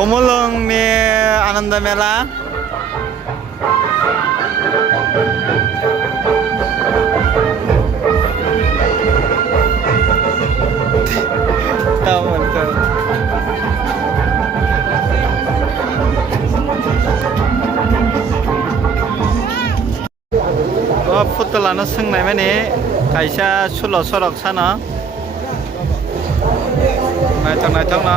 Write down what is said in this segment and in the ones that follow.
खोमोलंगनि आनंद मेला tahu betul. Putulana soंनाय माने खायसा सल' सरक सानो नायथाव ना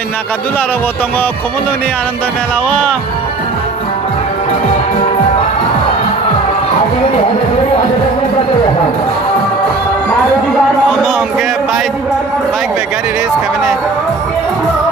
Hai Nakadula Rabotongo Komolongni Ananda Melawa Ono ke bike gari race kemene